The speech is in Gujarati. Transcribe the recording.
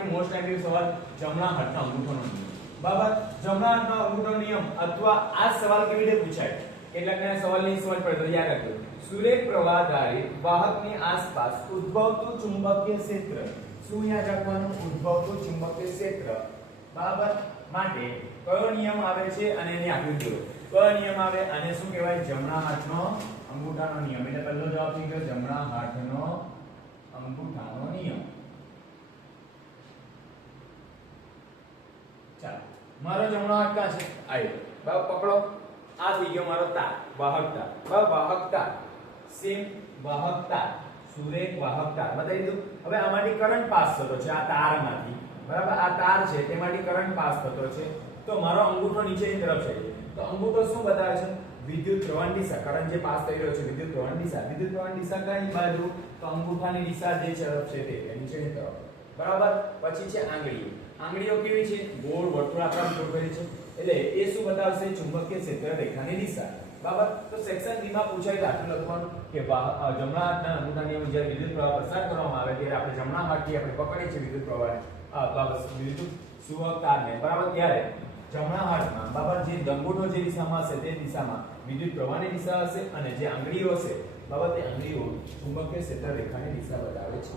માટે મોસ્ટ ટાઈમ સવાલ જમણા હાથના અંગૂઠાનો નિયમ. બરાબર, જમણા હાથના અંગૂઠાનો નિયમ અથવા આ સવાલ કેવી રીતે પૂછાય? કેટલાકના સવાલની સમજ પડે તો યાદ રાખજો. સુરેખ પ્રવાહ ધારિત વાહકની આસપાસ ઉદ્ભવતું ચુંબકીય ક્ષેત્ર. શું યાદ રાખવાનું? ઉદ્ભવતું ચુંબકીય ક્ષેત્ર. બરાબર, માટે કયો નિયમ આવે છે અને એની આકૃતિ દોરો. કયો નિયમ આવે? આને શું કહેવાય? જમણા હાથનો અંગૂઠાનો નિયમ. એટલે પહેલો જવાબ થઈ ગયો જમણા હાથનો અંગૂઠાનો નિયમ. ચાલો, મારો જમણો હાથ ક્યાં છે? આયો. બરાબર, પકડો. આ થઈ ગયો મારો તાર, વાહકતા. બરાબર, વાહકતા સેમ વાહકતા, સુરેખ વાહકતા બતાવી દીધું. હવે આમાંથી કરંટ પાસ થતો છે આ તારમાંથી. બરાબર, આ તાર છે તેમાંથી કરંટ પાસ થતો છે. તો મારો અંગૂઠો નીચેની તરફ છે. તો અંગૂઠો શું બતાવે છે? વિદ્યુત પ્રવાહની દિશા. કરંટ જે પાસ થઈ રહ્યો છે વિદ્યુત પ્રવાહની દિશા. વિદ્યુત પ્રવાહની દિશા કઈ બાજુ? તો અંગૂઠાની દિશા જે તરફ છે તે નીચેની તરફ. બરાબર, પછી છે આંગળીઓ. આંગળીઓ કેવી છે? ગોળ વર્તુળાકાર ગોઠવેલી છે. એટલે એ શું બતાવશે? ચુંબકીય ક્ષેત્ર રેખાની દિશા. બરાબર, તો સેક્શન બી માં પૂછાય દાખલો લખવાનું કે જમણા હાથના અંગૂઠાની અંદર જ્યારે વિદ્યુત પ્રવાહ પસાર કરવામાં આવે ત્યારે આપણે જમણા હાથથી આપણે પકડીએ છીએ વિદ્યુત પ્રવાહ વિદ્યુત સુવાહક તારને. બરાબર, ત્યારે જમણા હાથમાં બરાબર જે અંગૂઠો જે દિશામાં હશે તે દિશામાં વિદ્યુત પ્રવાહની દિશા હશે અને જે આંગળીઓ હશે બરાબર તે આંગળીઓ ચુંબકીય ક્ષેત્ર રેખાની દિશા બતાવે છે.